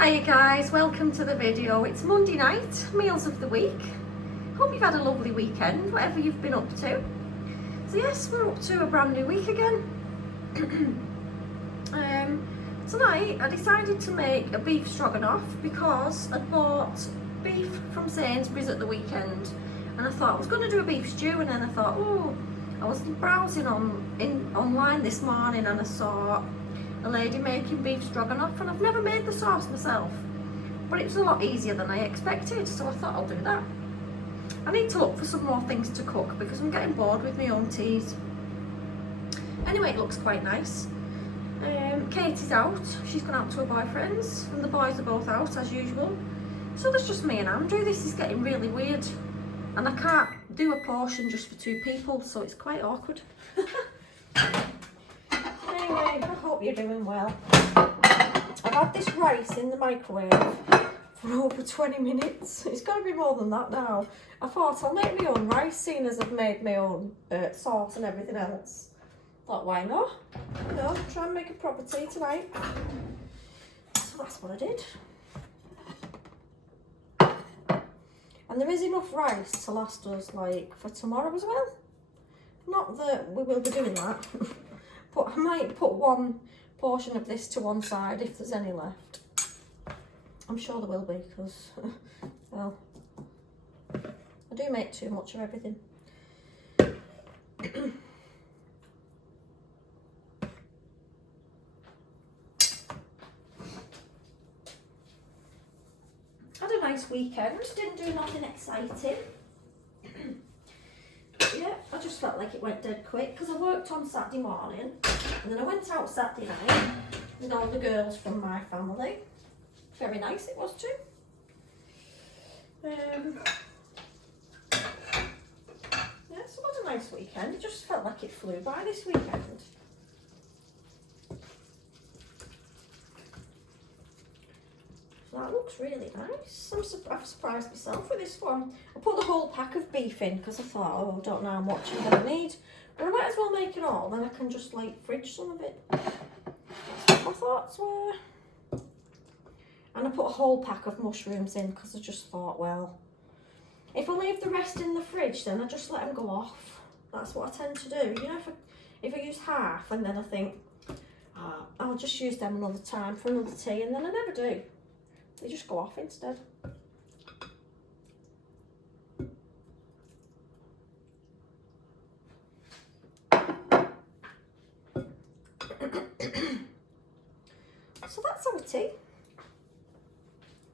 Hiya guys, welcome to the video. It's Monday night, meals of the week. Hope you've had a lovely weekend, whatever you've been up to. So yes, we're up to a brand new week again. Tonight I decided to make a beef stroganoff because I'd bought beef from Sainsbury's at the weekend and I thought I was going to do a beef stew, and then I thought, oh, I was browsing online this morning and I saw a lady making beef stroganoff, and I've never made the sauce myself, but it was a lot easier than I expected, so I thought I'll do that. I need to look for some more things to cook because I'm getting bored with my own teas. Anyway, it looks quite nice. Katie's out, she's gone out to her boyfriend's, and the boys are both out as usual, so there's just me and Andrew. This is getting really weird and I can't do a portion just for two people, so it's quite awkward. Anyway, I hope you're doing well. I've had this rice in the microwave for over 20 minutes. It's got to be more than that now. I thought I'll make my own rice, seeing as I've made my own sauce and everything else. Thought, why not? You know, try and make a proper tea tonight. So that's what I did. And there is enough rice to last us like for tomorrow as well. Not that we will be doing that. But I might put one portion of this to one side if there's any left. I'm sure there will be, because, well, I do make too much of everything. Had a nice weekend, didn't do nothing exciting. Yeah, I just felt like it went dead quick because I worked on Saturday morning and then I went out Saturday night with all the girls from my family. Very nice it was too. Yeah, so it was a nice weekend. It just felt like it flew by this weekend. That looks really nice. I've surprised myself with this one. I put the whole pack of beef in because I thought, oh, I don't know how much I'm going to need. But I might as well make it all, then I can just like fridge some of it. That's what my thoughts were. And I put a whole pack of mushrooms in because I just thought, well, if I leave the rest in the fridge, then I just let them go off. That's what I tend to do. You know, if I use half and then I think, oh, I'll just use them another time for another tea, and then I never do. They just go off instead. So that's our tea.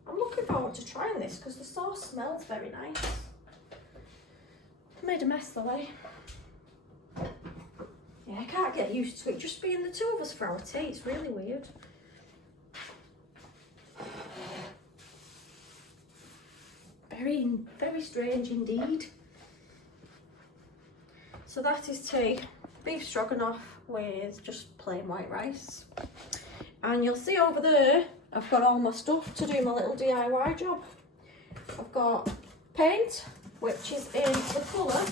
I'm looking forward to trying this because the sauce smells very nice. I made a mess though, eh? Yeah, I can't get used to it just being the two of us for our tea. It's really weird. Very strange indeed. So that is tea, beef stroganoff with just plain white rice. And you'll see over there, I've got all my stuff to do my little DIY job. I've got paint, which is in the colour,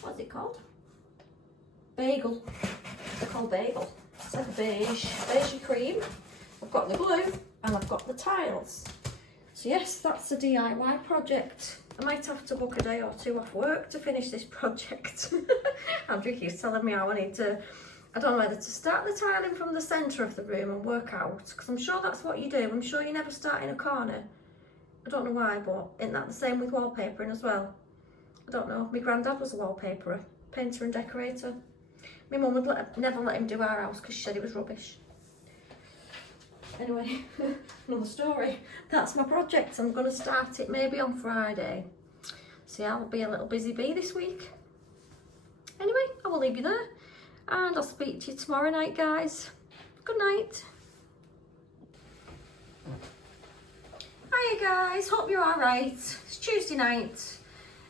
what's it called? Bagel. They're called bagel. It's like a beigey cream. I've got the glue and I've got the tiles. So yes, that's a DIY project. I might have to book a day or two off work to finish this project. Andrew keeps telling me how I need to, I don't know whether to start the tiling from the centre of the room and work out, because I'm sure that's what you do. I'm sure you never start in a corner. I don't know why, but isn't that the same with wallpapering as well? I don't know. My granddad was a wallpaperer, painter and decorator. My mum would never let him do our house because she said it was rubbish. Anyway, another story. That's my project. I'm going to start it maybe on Friday. So yeah, I'll be a little busy bee this week. Anyway, I will leave you there and I'll speak to you tomorrow night, guys. Good night. Hiya guys, hope you're alright. It's Tuesday night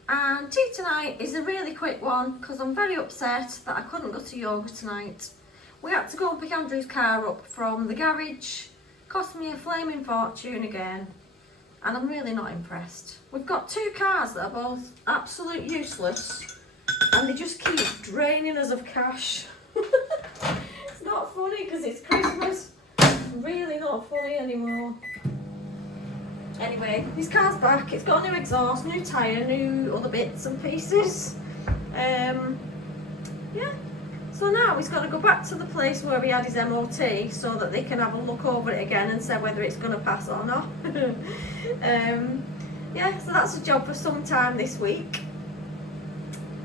and tea tonight is a really quick one because I'm very upset that I couldn't go to yoga tonight. We had to go and pick Andrew's car up from the garage. Cost me a flaming fortune again, and I'm really not impressed. We've got two cars that are both absolute useless and they just keep draining us of cash. It's not funny because it's Christmas really not funny anymore. Anyway, his car's back. It's got a new exhaust, new tyre, new other bits and pieces. Yeah. So now he's got to go back to the place where he had his MOT so that they can have a look over it again and say whether it's going to pass or not. Yeah, so that's a job for some time this week.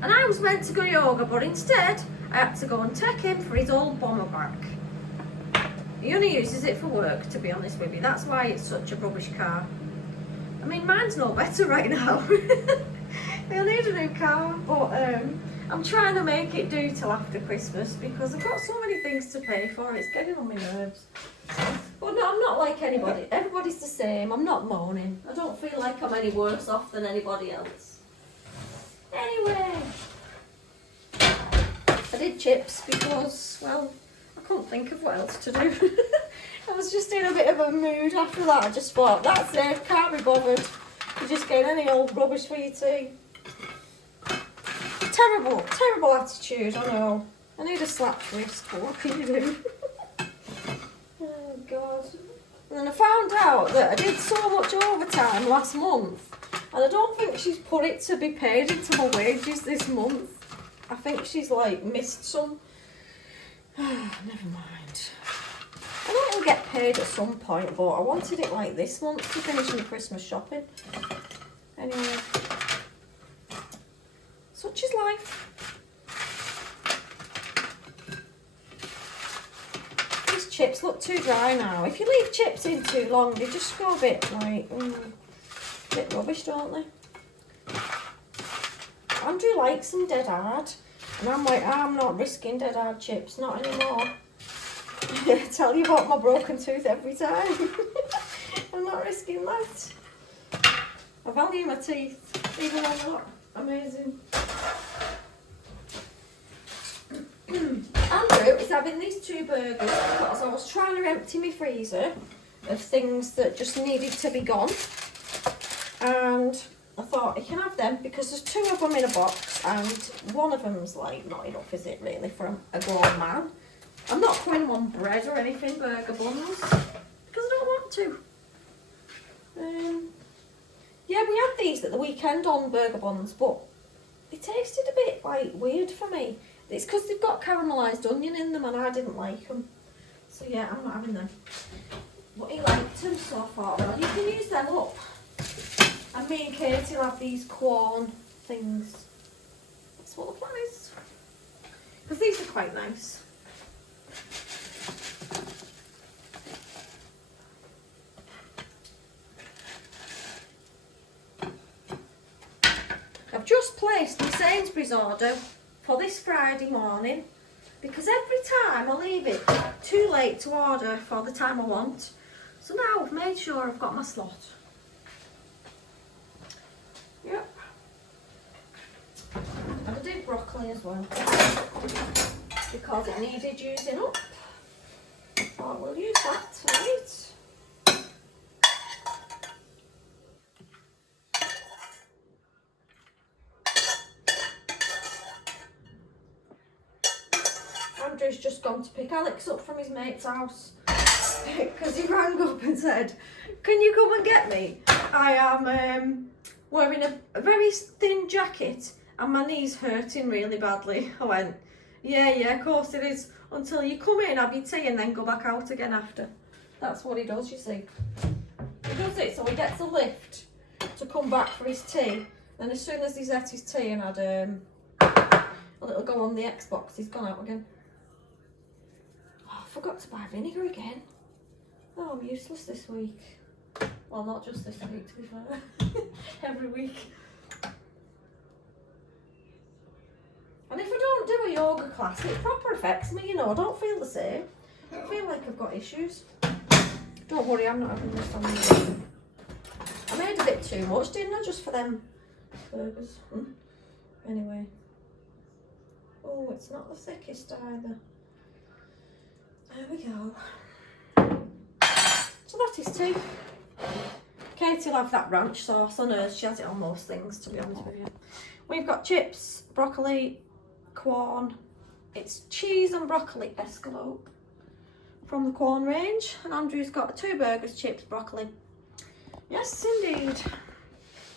And I was meant to go yoga, but instead I had to go and take him for his old bomber back. He only uses it for work, to be honest with you. That's why it's such a rubbish car. I mean, mine's no better right now. He'll need a new car, but I'm trying to make it do till after Christmas because I've got so many things to pay for. It's getting on my nerves. But no, I'm not like anybody. Everybody's the same. I'm not moaning. I don't feel like I'm any worse off than anybody else. Anyway, I did chips because, well, I couldn't think of what else to do. I was just in a bit of a mood after that. I just thought, that's it, can't be bothered. You're just getting any old rubbish for your tea. Terrible, terrible attitude, I know. I need a slapped wrist, but what can you do? Oh, God. And then I found out that I did so much overtime last month, and I don't think she's put it to be paid into my wages this month. I think she's, like, missed some. Never mind. I know it'll get paid at some point, but I wanted it like this month to finish my Christmas shopping. Anyway, such is life. These chips look too dry now. If you leave chips in too long, they just go a bit like, a bit rubbish, don't they? Andrew likes them dead hard, and I'm like, I'm not risking dead hard chips, not anymore. I tell you what, my broken tooth every time. I'm not risking that. I value my teeth, even though they're not amazing. Andrew is having these 2 burgers because I was trying to empty my freezer of things that just needed to be gone. And I thought he can have them because there's 2 of them in a box and one of them's like not enough, is it really, for a grown man? I'm not putting them on bread or anything, burger buns, because I don't want to. Yeah, we had these at the weekend on burger buns, but they tasted a bit like weird for me. It's because they've got caramelised onion in them and I didn't like them. So yeah, I'm not having them. But he liked them, so I thought, well, you can use them up. And me and Katie will have these corn things. That's what the plan is. Because these are quite nice. I've just placed my Sainsbury's order for this Friday morning because every time I leave it too late to order for the time I want. So now I've made sure I've got my slot. Yep. And I did broccoli as well because it needed using up. So we'll use that tonight. Andrew's just gone to pick Alex up from his mate's house because he rang up and said, can you come and get me? I am wearing a very thin jacket and my knee's hurting really badly. I went, yeah, of course it is, until you come in, have your tea and then go back out again after. That's what he does, you see. He does it so he gets a lift to come back for his tea, and as soon as he's had his tea and had a little go on the Xbox, he's gone out again. Oh, I forgot to buy vinegar again. Oh, I'm useless this week. Well, not just this week, to be fair. Every week. And if I don't do a yoga class, it proper affects me, you know. I don't feel the same. I feel like I've got issues. Don't worry, I'm not having this on me. I made a bit too much, didn't I, just for them burgers? Anyway. Oh, it's not the thickest either. There we go. So that is tea. Katie will have that ranch sauce on hers. She has it on most things, to be honest with you. We've got chips, broccoli, corn. It's cheese and broccoli escalope. from the corn range, and Andrew's got 2 burgers, chips, broccoli. Yes, indeed.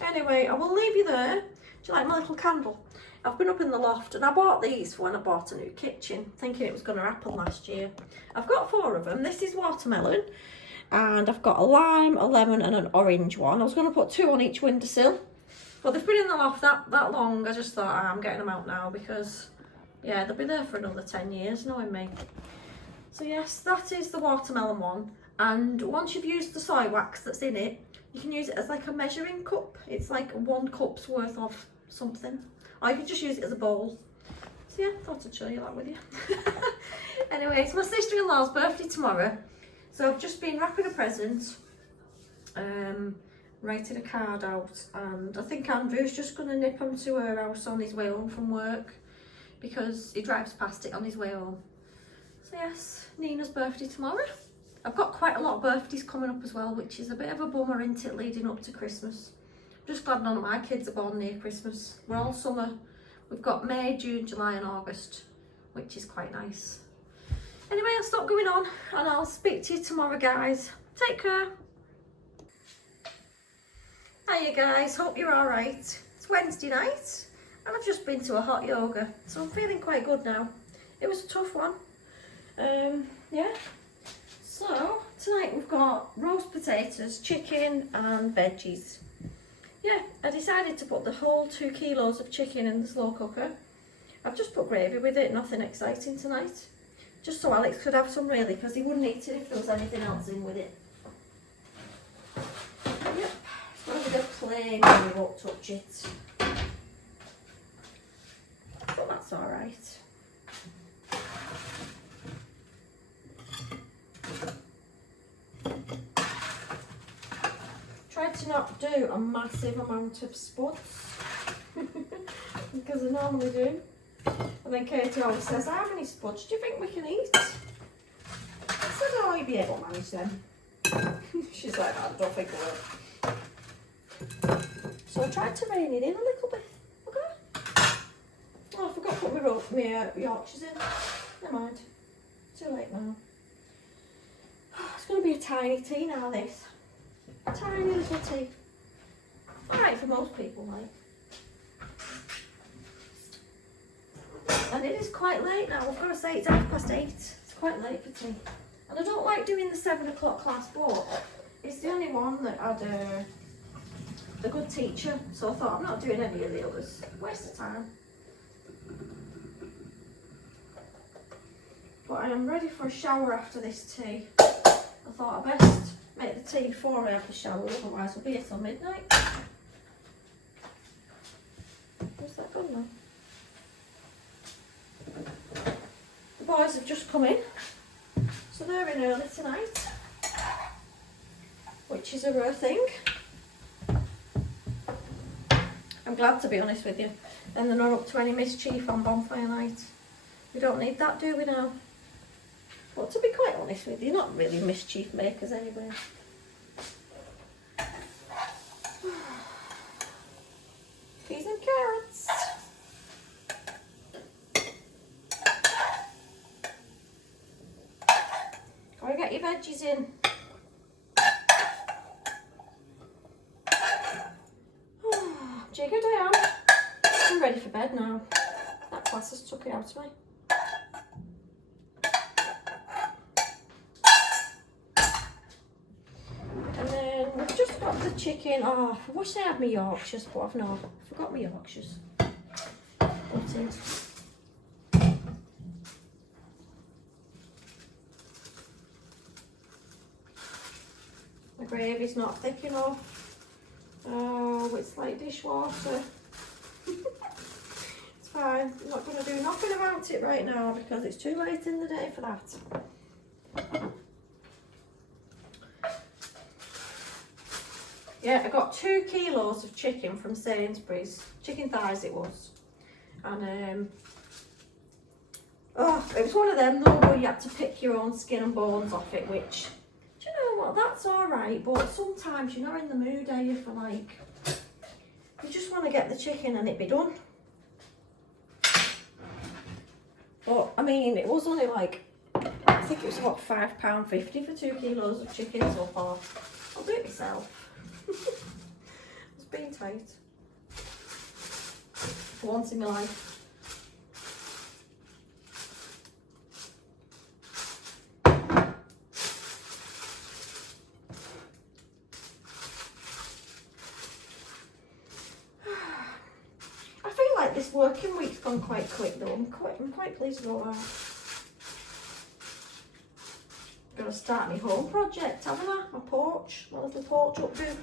Anyway, I will leave you there. Do you like my little candle? I've been up in the loft and I bought these for when I bought a new kitchen, thinking it was going to happen last year. I've got 4 of them. This is watermelon, and I've got a lime, a lemon and an orange one. I was going to put 2 on each windowsill, but they've been in the loft that long. I just thought, I'm getting them out now because, yeah, they'll be there for another 10 years, knowing me. So yes, that is the watermelon one. And once you've used the soy wax that's in it, you can use it as like a measuring cup. It's like 1 cup's worth of something. Or you can just use it as a bowl. So yeah, thought I'd show you that with you. Anyway, it's my sister-in-law's birthday tomorrow. So I've just been wrapping a present, writing a card out, and I think Andrew's just going to nip him to her house on his way home from work because he drives past it on his way home. So yes, Nina's birthday tomorrow. I've got quite a lot of birthdays coming up as well, which is a bit of a bummer, isn't it, leading up to Christmas. I'm just glad none of my kids are born near Christmas. We're all summer. We've got May, June, July and August, which is quite nice. Anyway, I'll stop going on and I'll speak to you tomorrow, guys. Take care. Hiya guys, hope you're alright. It's Wednesday night and I've just been to a hot yoga, so I'm feeling quite good now. It was a tough one. Yeah. So, tonight we've got roast potatoes, chicken and veggies. Yeah, I decided to put the whole 2 kilos of chicken in the slow cooker. I've just put gravy with it, nothing exciting tonight. Just so Alex could have some really, because he wouldn't eat it if there was anything else in with it. Yep, it's got a bit of plain and we won't touch it. But that's alright. Tried to not do a massive amount of spuds because I normally do. And then Katie always says, how many spuds do you think we can eat? I said, oh, you'll be able to manage them. She's like, I don't think I will. So I tried to rein it in a little bit. Okay. Oh, I forgot to put my Yorkshires in. Never mind. Too late now. It's going to be a tiny tea now, this. A tiny little tea. Alright for most people, like. And it is quite late now. I've got to say it's 8:30. It's quite late for tea. And I don't like doing the 7 o'clock class, but it's the only one that had a good teacher. So I thought, I'm not doing any of the others. Waste of time. But I am ready for a shower after this tea. I thought I'd best make the tea before I have the shower, otherwise I'll be here till midnight. Where's that gone now? The boys have just come in, so they're in early tonight, which is a rare thing. I'm glad, to be honest with you. Then they're not up to any mischief on bonfire night. We don't need that, do we now? But to be quite honest with you, not really mischief makers anyway. Peas and carrots. Gotta get your veggies in. Jiggered I am. I'm ready for bed now. That class has took it out of me. The chicken. Oh, I wish I had my Yorkshires, but I've not. I forgot my Yorkshires. Gutted. The gravy's not thick enough. Oh, it's like dishwater. It's fine. I'm not going to do nothing about it right now because it's too late in the day for that. Yeah, I got 2 kilos of chicken from Sainsbury's, chicken thighs it was, and oh, it was one of them though where you had to pick your own skin and bones off it, which, do you know what, that's alright, but sometimes you're not in the mood, are you, for like, you just want to get the chicken and it be done. But, I mean, it was only like think it was about £5.50 for 2 kilos of chicken, so I thought, I'll do it myself. It's been tight. For once in my life. I feel like this working week's gone quite quick though. I'm quite pleased about that. Gonna start my home project, haven't I? My porch, my little porch updo.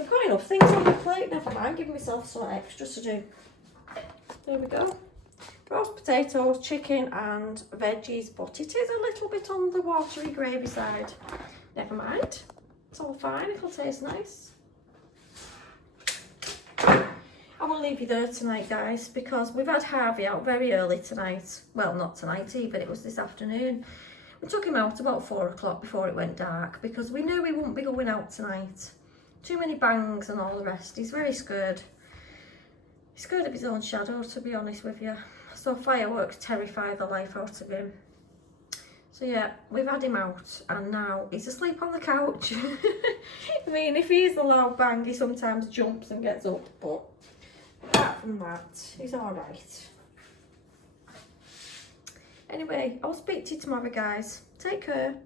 I've got enough things on my plate, never mind giving myself some extra to do. There we go. Roast potatoes, chicken and veggies, but it is a little bit on the watery gravy side. Never mind, it's all fine, it'll taste nice. I will leave you there tonight, guys, because we've had Harvey out very early tonight. Well, not tonight either, it was this afternoon. We took him out about 4 o'clock before it went dark because we knew he wouldn't be going out tonight. Too many bangs and all the rest. He's very scared. He's scared of his own shadow, to be honest with you. So fireworks terrify the life out of him. So yeah, we've had him out and now he's asleep on the couch. I mean, if he's a loud bang, he sometimes jumps and gets up, but apart from that, he's alright. Anyway, I'll speak to you tomorrow, guys. Take care.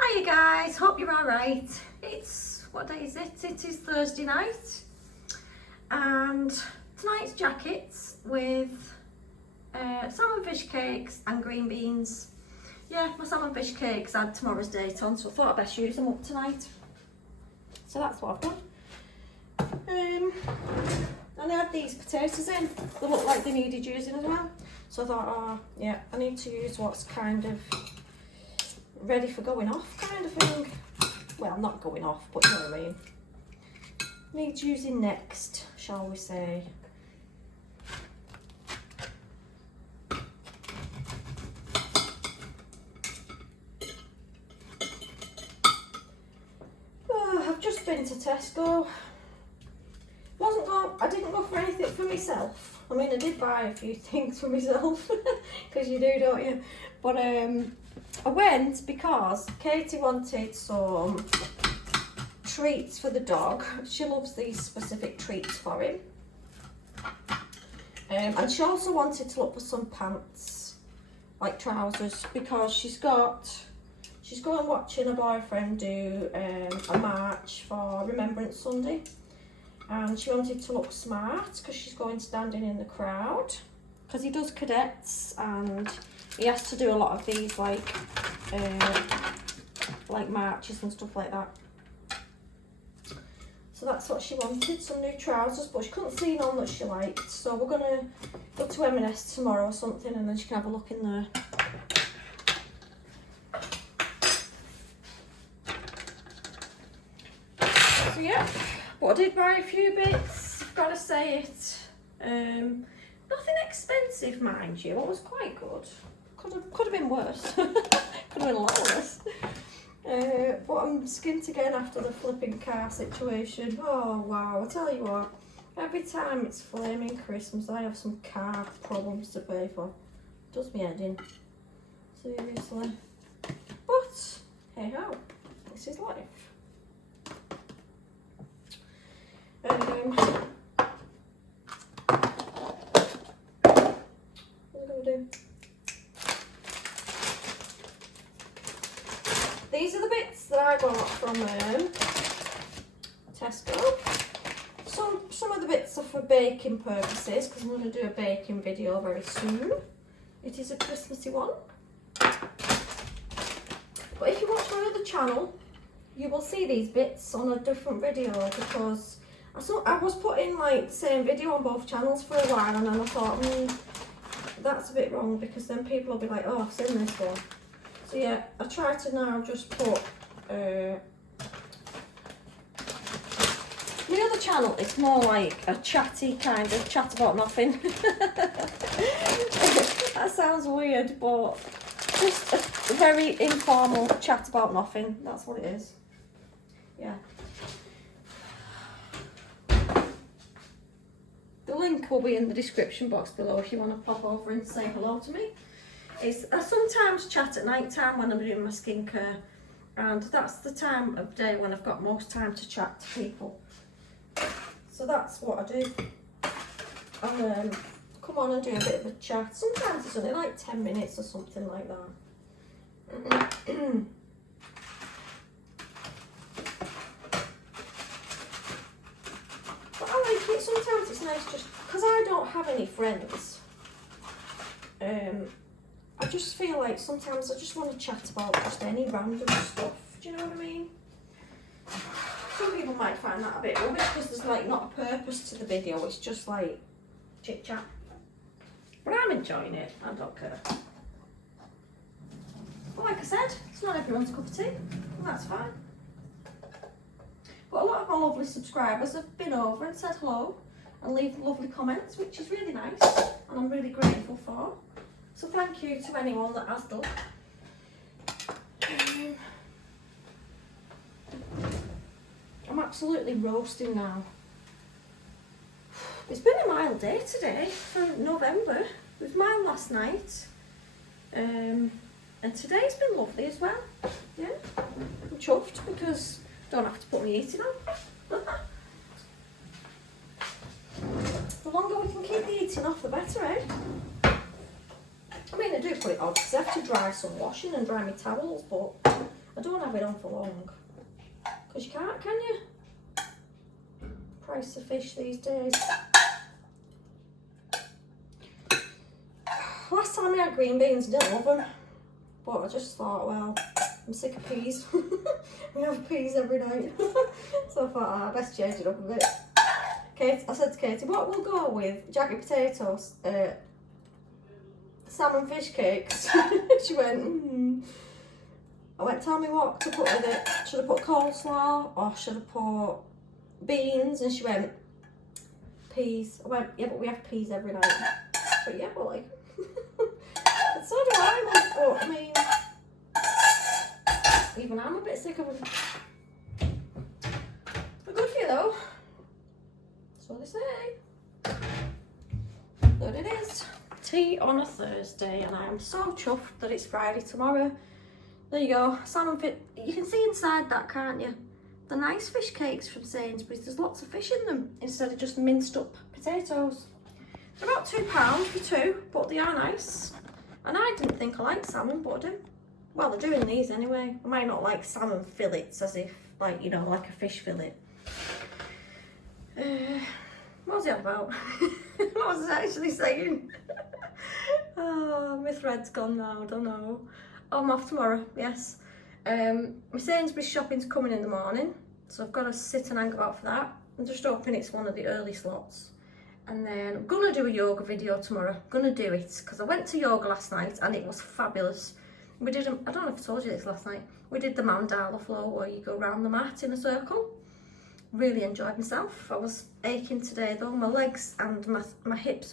Hiya, guys. Hope you're alright. It's, what day is it? It is Thursday night. And tonight's jackets with salmon fish cakes and green beans. Yeah, my salmon fish cakes had tomorrow's date on, so I thought I'd best use them up tonight. So that's what I've done. And I had these potatoes in. They look like they needed using as well. So I thought, oh yeah, I need to use what's kind of ready for going off kind of thing. Well, not going off, but you know what I mean. Needs using next, shall we say. Oh, I've just been to Tesco. I didn't go for anything for myself. I mean, I did buy a few things for myself, because you do, don't you? But I went because Katie wanted some treats for the dog. She loves these specific treats for him. And she also wanted to look for some pants, like trousers, because she's going watching her boyfriend do a march for Remembrance Sunday. And she wanted to look smart because she's going standing in the crowd, because he does cadets and he has to do a lot of these like marches and stuff like that. So that's what she wanted, some new trousers, but she couldn't see none that she liked. So we're gonna go to M&S tomorrow or something, and then she can have a look in there. So yeah. But I did buy a few bits, I've got to say it. Nothing expensive, mind you. It was quite good. Could have been worse. Could have been a lot worse. But I'm skint again after the flipping car situation. Oh wow, I tell you what. Every time it's flaming Christmas, I have some car problems to pay for. Does me head in. Seriously. But hey ho, this is life. What am I going to do? These are the bits that I got from Tesco. Some of the bits are for baking purposes, because I'm going to do a baking video very soon. It is a Christmassy one. But if you watch my other channel, you will see these bits on a different video, because I was putting like the same video on both channels for a while, and then I thought, that's a bit wrong, because then people will be like, oh, I've seen this one. So yeah, I try to now just put my other channel, it's more like a chatty kind of chat about nothing. That sounds weird, but just a very informal chat about nothing. That's what it is. Yeah. The link will be in the description box below if you want to pop over and say hello to me. is I sometimes chat at night time when I'm doing my skincare, and that's the time of day when I've got most time to chat to people. So that's what I do. I'll come on and do a bit of a chat. Sometimes it's only like 10 minutes or something like that. But I like it. Sometimes it's nice just because I don't have any friends. I just feel like sometimes I just want to chat about just any random stuff. Do you know what I mean? Some people might find that a bit rubbish because there's like not a purpose to the video. It's just like chit chat. But I'm enjoying it. I don't care. But like I said, it's not everyone's cup of tea. And that's fine. But a lot of my lovely subscribers have been over and said hello and leave lovely comments, which is really nice and I'm really grateful for. So thank you to anyone that has done. I'm absolutely roasting now. It's been a mild day today for November. It was mild last night. And today's been lovely as well. Yeah, I'm chuffed because I don't have to put my heating on. The longer we can keep the heating off, the better, eh? I mean, I do put it on because I have to dry some washing and dry my towels, but I don't have it on for long. Because you can't, can you? Price of fish these days. Last time I had green beans, I didn't love them. But I just thought, well, I'm sick of peas. We have peas every night. So I thought, I best change it up a bit. Kate, I said to Katie, what we'll go with? Jacket potatoes, salmon fish cakes. She went, I went, tell me what to put with it. Should I put coleslaw or should I put beans? And she went, peas. I went, yeah, but we have peas every night. But yeah, well, like, and so do I. But I mean, even I'm a bit sick of them. But good for you though. That's what they say. But it is. Tea on a Thursday, and I am so chuffed that it's Friday tomorrow. There you go, salmon fish. You can see inside that, can't you? The nice fish cakes from Sainsbury's. There's lots of fish in them instead of just minced up potatoes. They're about £2 for two, but they are nice. And I didn't think I liked salmon, but I do. Well, they're doing these anyway. I might not like salmon fillets, as if, like, you know, like a fish fillet. What was it about? What was I actually saying? Oh, my thread's gone now, I don't know. Oh, I'm off tomorrow, yes. My Sainsbury's shopping's coming in the morning, so I've got to sit and hang about for that. I'm just hoping it's one of the early slots. And then I'm gonna do a yoga video tomorrow. I'm gonna do it because I went to yoga last night and it was fabulous. We did, I don't know if I told you this last night, we did the mandala flow where you go around the mat in a circle. Really enjoyed myself. I was aching today though. My legs and my hips,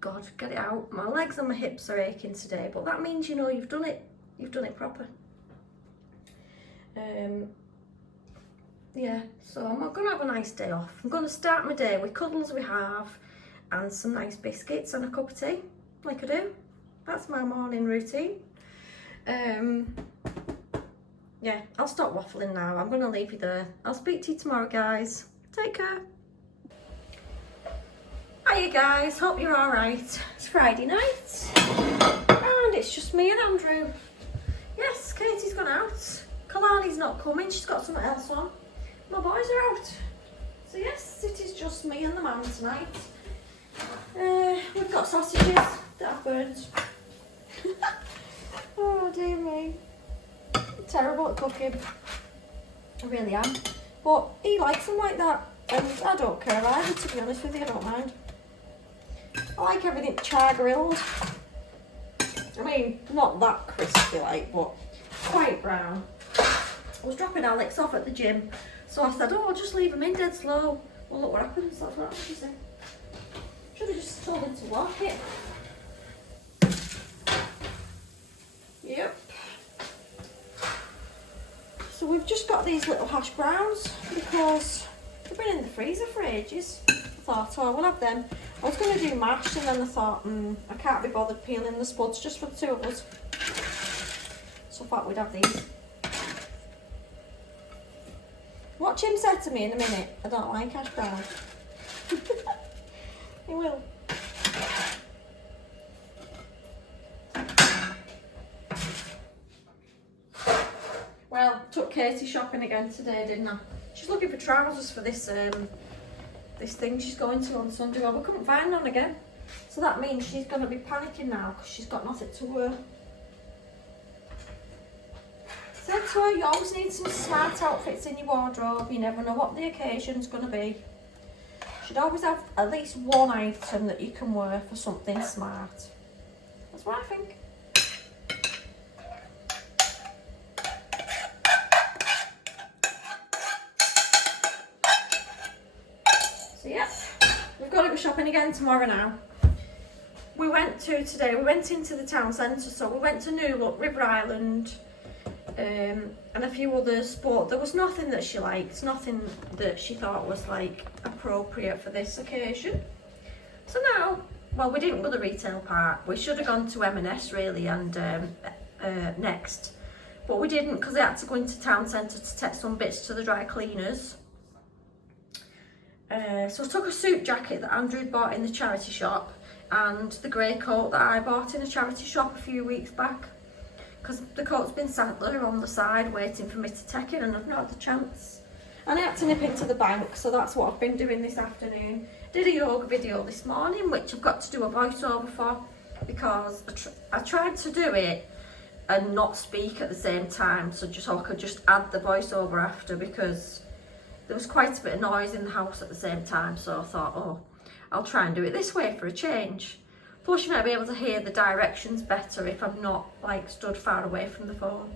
God, get it out. My legs and my hips are aching today, but that means, you know, you've done it proper. Yeah, so I'm gonna have a nice day off. I'm gonna start my day with cuddles we have and some nice biscuits and a cup of tea, like I do. That's my morning routine. Yeah, I'll stop waffling now. I'm gonna leave you there. I'll speak to you tomorrow, guys. Take care. Hiya guys, hope you're all right. It's Friday night and it's just me and Andrew. Yes, Katie's gone out. Kalani's not coming, she's got something else on. My boys are out. So yes, it is just me and the man tonight. We've got sausages that I've burnt. Oh dear me. Terrible at cooking. I really am. But he likes them like that. And I don't care either, to be honest with you, I don't mind. I like everything char grilled. I mean, not that crispy like, but quite brown. I was dropping Alex off at the gym, so I said, oh, I'll just leave him in dead slow. Well, look what happens, that's what happens, you see. Should have just told him to walk it. Yep. So we've just got these little hash browns because they've been in the freezer for ages. I thought, oh, we'll have them. I was going to do mash, and then I thought, I can't be bothered peeling the spuds just for the two of us. So I thought we'd have these. Watch him say to me in a minute, I don't like hash brown. He will. Well, took Katie shopping again today, didn't I? She's looking for trousers for this this thing she's going to on Sunday. Well, we couldn't find none again. So that means she's going to be panicking now because she's got nothing to wear. Said to her, you always need some smart outfits in your wardrobe. You never know what the occasion's going to be. You should always have at least one item that you can wear for something smart. That's what I think. So yeah, we've got to go shopping again tomorrow now. We went into the town centre, so we went to New Look, River Island, and a few others, but there was nothing that she liked, nothing that she thought was like appropriate for this occasion. So now, well, we didn't go to the retail park. We should have gone to M&S really and Next, but we didn't because I had to go into town centre to take some bits to the dry cleaners. So I took a suit jacket that Andrew had bought in the charity shop and the grey coat that I bought in a charity shop a few weeks back, because the coat's been sat there on the side waiting for me to take it and I've not had the chance. And I had to nip into the bank, so that's what I've been doing this afternoon. Did a yoga video this morning, which I've got to do a voiceover for, because I tried to do it and not speak at the same time, so I could just add the voiceover after, because there was quite a bit of noise in the house at the same time, so I thought, oh, I'll try and do it this way for a change. Plus you might be able to hear the directions better if I'm not like stood far away from the phone.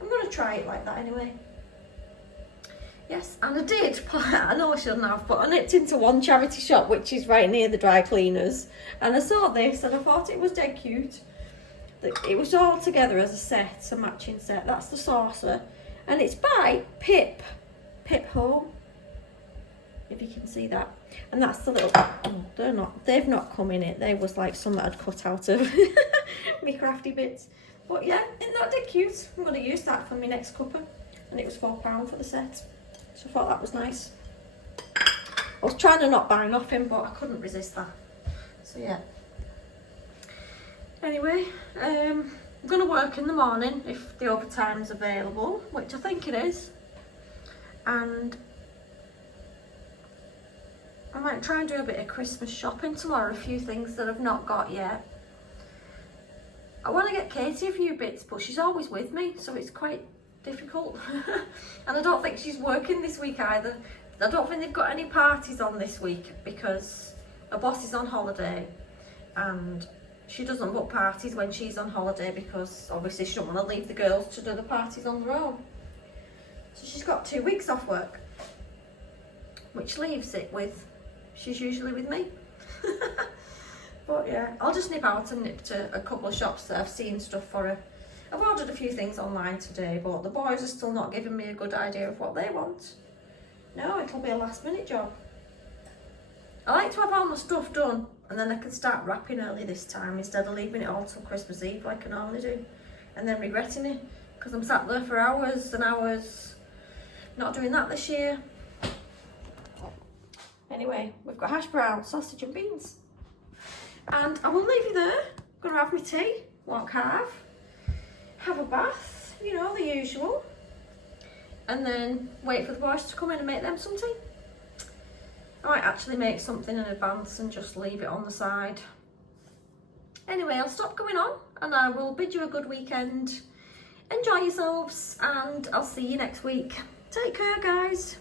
I'm going to try it like that anyway. Yes, and I did, I know I shouldn't have, but I nipped into one charity shop which is right near the dry cleaners, and I saw this and I thought it was dead cute. It was all together as a set, a matching set. That's the saucer, and it's by Pip Home, if you can see that. And that's the little, oh, they've not come in it. They was like some that I'd cut out of me crafty bits. But yeah, isn't that dead cute? I'm going to use that for my next cuppa. And it was £4 for the set. So I thought that was nice. I was trying to not buy off him, but I couldn't resist that. So yeah. Anyway, I'm going to work in the morning if the overtime's available, which I think it is. And I might try and do a bit of Christmas shopping tomorrow, a few things that I've not got yet. I want to get Katie a few bits, but she's always with me, so it's quite difficult. And I don't think she's working this week either. I don't think they've got any parties on this week because her boss is on holiday, and she doesn't book parties when she's on holiday because obviously she doesn't want to leave the girls to do the parties on their own. So she's got 2 weeks off work, which leaves it with, she's usually with me. But yeah, I'll just nip out and nip to a couple of shops that I've seen stuff for her. I've ordered a few things online today, but the boys are still not giving me a good idea of what they want. No, it'll be a last minute job. I like to have all my stuff done and then I can start wrapping early this time instead of leaving it all till Christmas Eve like I normally do and then regretting it because I'm sat there for hours and hours. Not doing that this year. Anyway, we've got hash brown, sausage and beans. And I will leave you there. I'm going to have my tea, walk half, have a bath, you know, the usual. And then wait for the boys to come in and make them some tea. I might actually make something in advance and just leave it on the side. Anyway, I'll stop going on and I will bid you a good weekend. Enjoy yourselves and I'll see you next week. Take care, guys.